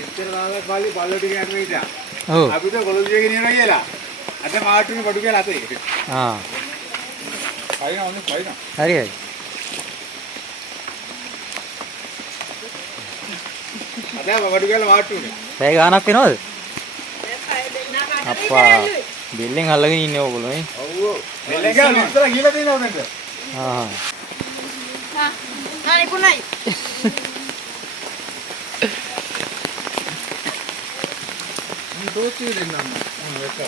ඉතර දාලා බලි බල්ලෝ ටික යනවා ඉතින්. ඔව්. අපිට කොළඹ ගෙනියනවා කියලා. අද මාට්ටුනේ බඩු කියලා අතේ. ආ. කයින්. හරි හරි. අද බඩු කියලා මාට්ටුනේ. පැය ගාණක් වෙනවද? අප්පා බෙල්ලෙන් අල්ලගෙන ඉන්නේ ඕගොල්ලෝ නේ. ඔව් ඔව්. බෙල්ලෙන් ගිහලා ඉස්සර ගිහලා තියෙනවා නේද? ආ. Nani kunai. මේ තෝච්චි දෙන්නම්. මොන එක.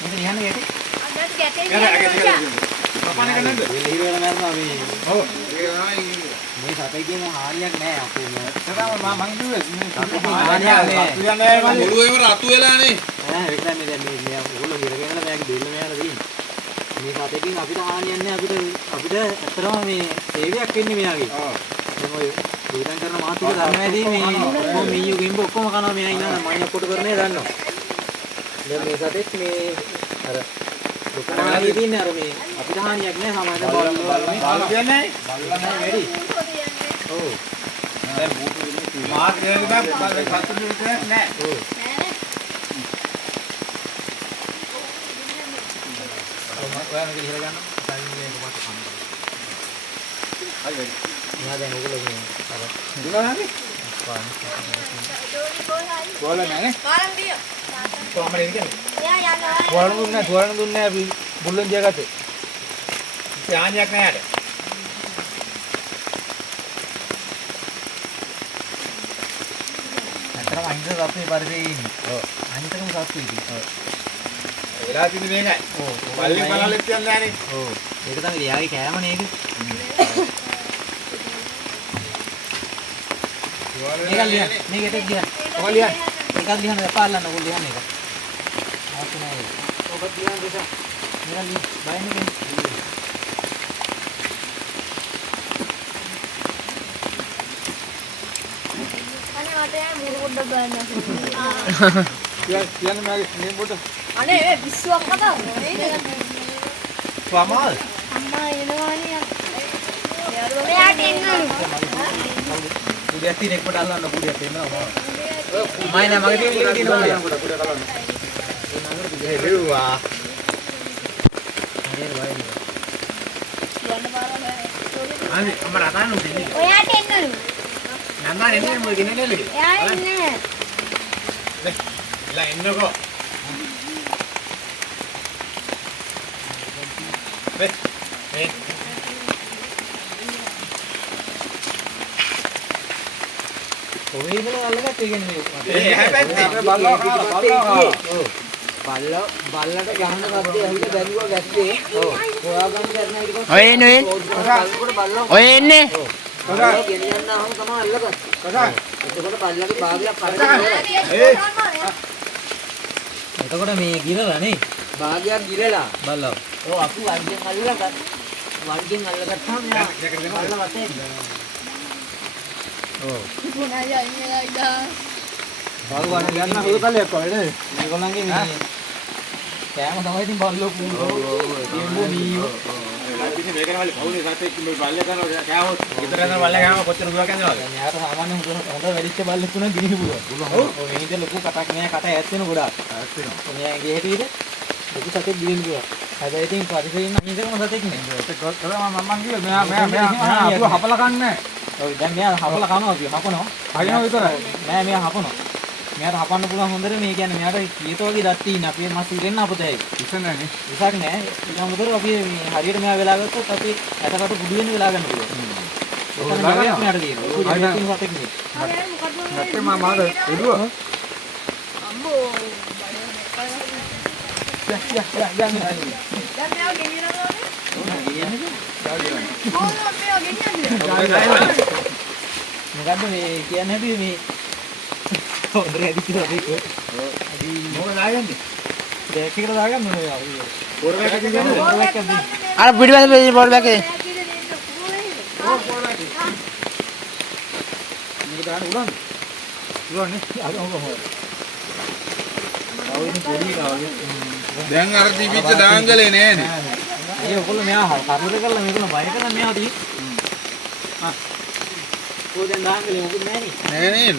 මොකද යන්නේ ගැටේ? Ada gaten ගැට. පපාන එක නේද? බෙල්ල හිර වෙලා මරනවා මේ. ඔව්. ඒක තමයි. මේ සතේ කියන හානියක් නෑ අපේ මේ. මම කිව්වේ මුළුවේම රතු වෙලානේ. ඈ ඒක දැන් මේ ඕගොල්ලෝ හිරගෙනලා මෑගේ බෙල්ල මෙයාලා තියෙන්නේ. මේ සතේකින් අපිට හානියක් නෑ අපිට ඇත්තටම මේ සේවයක් වෙන්නේ මෙයාගේ. ඔව්. දැන් ඔය උදාන් කරන මාතුක ධර්මයේදී මේ කොහොම මීයු ගෙම්බ ඔක්කොම කනවා මෙයා ඉන්නවා මඤ්ඤක් කොට කරන්නේ දන්නවා. දැන් මේ සතෙක් මේ අර ලොකුමාගේ තියෙන්නේ අර මේ අපිට හානියක් නෑ සමාජ බල්ලෝ බල්ලෝ කියන්නේ බල්ලා නෑ වැඩි. ඔව්. දැන් මාත් කියන්නේ බල්ලේ කතුරු විතර නෑ. ඔව්. ඔයාලා මේක ඉහළ ගන්න. සල්ලි මේක මත කන්න. හරි. මෙයා දැන් ඔයගොල්ලෝ මේ අර දුනානේ? බෝල නෑනේ. Barang dia. කොහමද ඉන්නේ? Ya ya ya. තුවාලන දුන්නේ අපි බුල්ලන් දියාගත්තේ. ඥානයක් නෑ යට. අතරම අහිංසක සත්ත්වේ පරිදි ඉන්නේ. ඔව්. අහිංසකම සත්ත්වෙ ඉතින්. ඔව්. වෙලා තින්නේ මේකයි. ඔව්. බල්ලේ බලලෙත් කියන්නේ නෑනේ. ඔව්. ඒක තමයි එයාගේ කෑමනේ ඒක. මේක ලියන්න. මේක ටික ලියන්න. ඔක ලියන්න. එකක් ලියන්න එපා අල්ලන්න ඕක ලියන්න එක. අවශ්‍ය නැහැ ඒක. ඔක ලියන්න දෙස. මේක ලියන්න. බයින් එකෙන්. Ane mata ya muru kodda banna. කියන්නේ මගේ මේ පොත. Ane me bissuwak kata. ස්වාමාල්. Amma enawani. Meyata ennanu. පුඩියක් තියෙන එකට අල්ලන්න පුඩියක් එන්නවා මම. මයි නෑ මගේ තියෙන එක තියෙනවා. පොඩ කලන්න. ඒ දෙව්වා. හරියට බලන්න. Kiyanna parana. අනේ අම්මා රතාන උදේ. Oyata ennanu. නන්දා එන්නේ මොකද ගෙනල්ලා නේද? Eya enne. ලා එන්නකෝ. මේ ඔය ඉතල අල්ලගත්තේ කියන්නේ ඒ හැබැයි බල්ලෝ ඔව්. බල්ලට ගහන කද්දේ ඇහිලා බැලුවා ගැස්සේ. ඔව්. හොයාගන්න දැන් ඊට පස්සේ ඔය එන්නේ ඔය එන්නේ බල්ලෝ ගෙනියන්නවම තමයි අල්ලගත්තේ. කසා. එතකොට බල්ලගේ භාගයක් කඩලා එතකොට මේ ගිරලා නේ භාගයක් ගිරලා බල්ලෝ. ඔව් අපි වර්ගෙන් අල්ලගත්තා. වර්ගෙන් අල්ලගත්තාම යා බල්ල වතේ. ඔව්. Puna ya ini ida. බල්ලෝ ගන්න හොද කලයක් වගේ නේද? මේගොල්ලන්ගේ මේ කෑම තමයි ඉතින් බල්ලෝ පුරෝ. දෙම්බෝ මීයෝ. ඉතින් මේක නවල කවුනේ සතෙක් මේ බල්ල කරනවා කෑවොත් ගෙදර යන බල්ල කෑම කොච්චර දුවක් යනවද? යාට සාමාන්‍ය හොඳ වැඩිච්ච බල්ලෙක් වුණා ගිනින්න පුළුවන්. ඔව්. ඔය මේක ලොකු කටක් නෑ කට ඈත් වෙන ගොඩාක්. ඈත් වෙනවා. මෙයා ගේ හැටියට ලොකු සතෙක් ගිනින්න පුළුවන්. හැබැයි ඉතින් පරිසරයෙන් අහිංසකම සතෙක් නේ. ඒක කරා මම කිව්වේ මෙයා අපුව හපලා කන්නේ. ඔව් දැන් මෙයා හපලා කනවා අපි හපනවා. හරිනවා විතරයි. නෑ මෙයා හපනවා. මෙයාට හපන්න පුළුවන් හොඳට මේ කියන්නේ මෙයාට කීත වගේ දත් තියෙන අපේ මස් ඉරෙන්න අපතයි. ඉස්සර නෑනේ. ඉසක් නෑ. ඊට අමතරව අපි මේ හරියට මෙයා වෙලා ගත්තොත් අපි ඇටකට පුඩු වෙන්න වෙලා ගන්න පුළුවන්. ඒක තමයි මෙයාට තියෙන්නේ. පුඩු වෙන්න සතෙක් නේ. නැත්නම් මම මාද එළුව. Ambo. යා Dan mea genira dole. Oh, mea genira. මොකද්ද මේ කියන්නේ හැටි මේ හොඳට ඇදිච්ච සතෙක්. මොකද ආයන්නේ? බෑග් එකට දාගන්න ඕනේ අපි. පොරවැක කියන්නේ බෑග් එකක් අර පිටිපස්සේ බෝල් බෑකේ මේක දාන්න උලන්. උලන්නේ. අර ඔක හොය. දැන් අර තිබිච්ච දාංගලේ නෑනේ. ඒ ඔයගොල්ලෝ මෙයා කරදර කරලා මේගොල්ලෝ බය කරලා මෙයා දී. කොහෙන්ද දාංගලේ මොකුත් නෑනේ. නෑ නේද?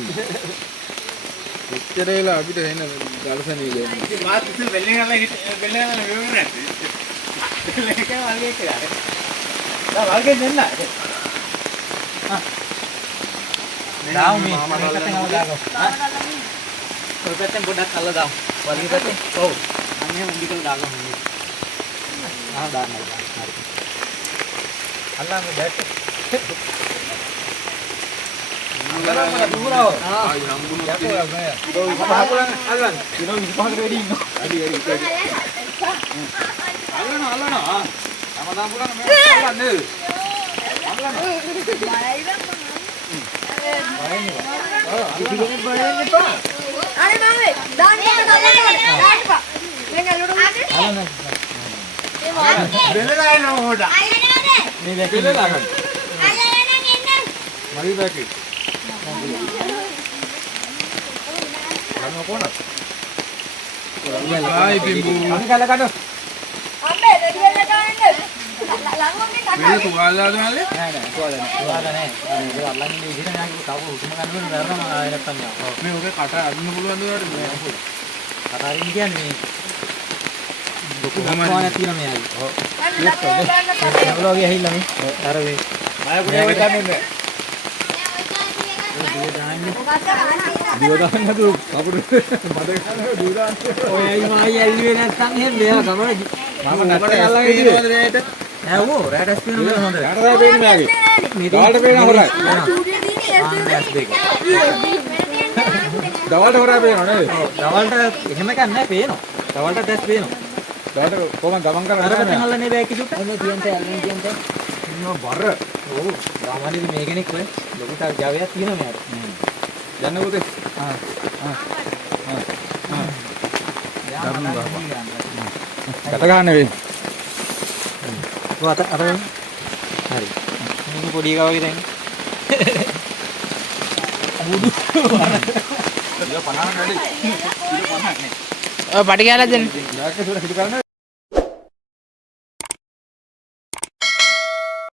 එච්චර වෙලා අපිට එන්න දර්ශනීය ගන්නේ. ඉතින් මාත් ඉතින් වෙල්ලේ ගාලා විවර නැත්තේ. ඒක වල්ගේ කියලා. වල්ගේ දෙන්න. දාමු මේ පැත්තෙන් අල්ල දාගමු. ඔය පැත්තෙන් පොඩ්ඩක් අල්ල දාමු. වල්ගේ පැත්තෙන්. ඔව්. අනේ උඹිකල දාගමු. දාන්න. හරි. අල්ලන්න බැට. අල්ලන්න දුරව. ආයි හම්බුනොත් අල්ලන්න. දිනෝ 25කට වැඩි ඉන්නවා. වැඩි. අල්ලන්න. හැමදාම පුරාම මේ අල්ලන්නේ. අනේ මාමේ දාන්න එපා. මෙන්න ලුඩු බෙල්ලලා එනවා හොඩ. මේ දැක්ක බෙල්ලලා ගන්න. මරි දැකි. අන්න කොන. ආයි පිඹු. අන්න කල කඩ. අම්මේ දෙවි වෙලා ගන්න. ලංගොම්ගේ මෙන්න කටේ. තුවාල දානවලේ. නෑ කොහොමද? නෑ. ඒක අල්ලන්නේ ඉතින් යාගේ තාපු හුස්ම ගන්න වෙන දරනම ආයෙ නැත්තම් යා. මේ ඔගේ කට අදින්න පුළුවන් දුවට මේ කතාරින් කියන්නේ මේ ලොකු කොහමද? ගමනක් තියෙන මෙයාගේ. ඔව්. ගන්න ඒගොල්ලෝ වගේ ඇහිලා මේ. අර මේ මම පුරේ වෙ ගන්නේ. දුව දාන්නේ. දිව දාන්න නේද? අපුරු මඩ ගන්න දිව දාන්න. ඔය අයි මායි ඇල්ලුවේ නැත්තම් එහෙම මෙයා ගමන මම නැත්නම් ඔකට අල්ලගෙන ස්පීඩ් ඉන්නේ. වලට නෑ ඕ රැඩස් පිනන හොඳයි. යටදා පේන්නේ මෑගේ. දවල්ට පේන හොරයි. ආන්දස් දෙක. දවල්ට හොරයි පේනව නේද? දවල්ට එහෙම එකක් නෑ පේනවා. දවල්ට ටෙස්ට් පේනවා. දවල්ට කොහොමද ගමන් අර කරන්නේ? පැත්තෙන් අල්ලන්නේ බෑ කිසුට. ඔන්න තියන්ට අල්ලන්න තියන්ට. ඉන්නවා බර. ඔව්. ගාමනේදී මේ කෙනෙක් ඔය ලොකුට ජවයක් තියෙනවා මෙයාට. යන්න පුතේ. කට ගන්න වෙයි. ඔය අත හරි. මේක පොඩි එකා වගේ දැන්. ඉතින් 50කට වැඩි. 50ක් නේ. ඔය පටි කියලා දෙන්න. යාක සුර හිට කරන්න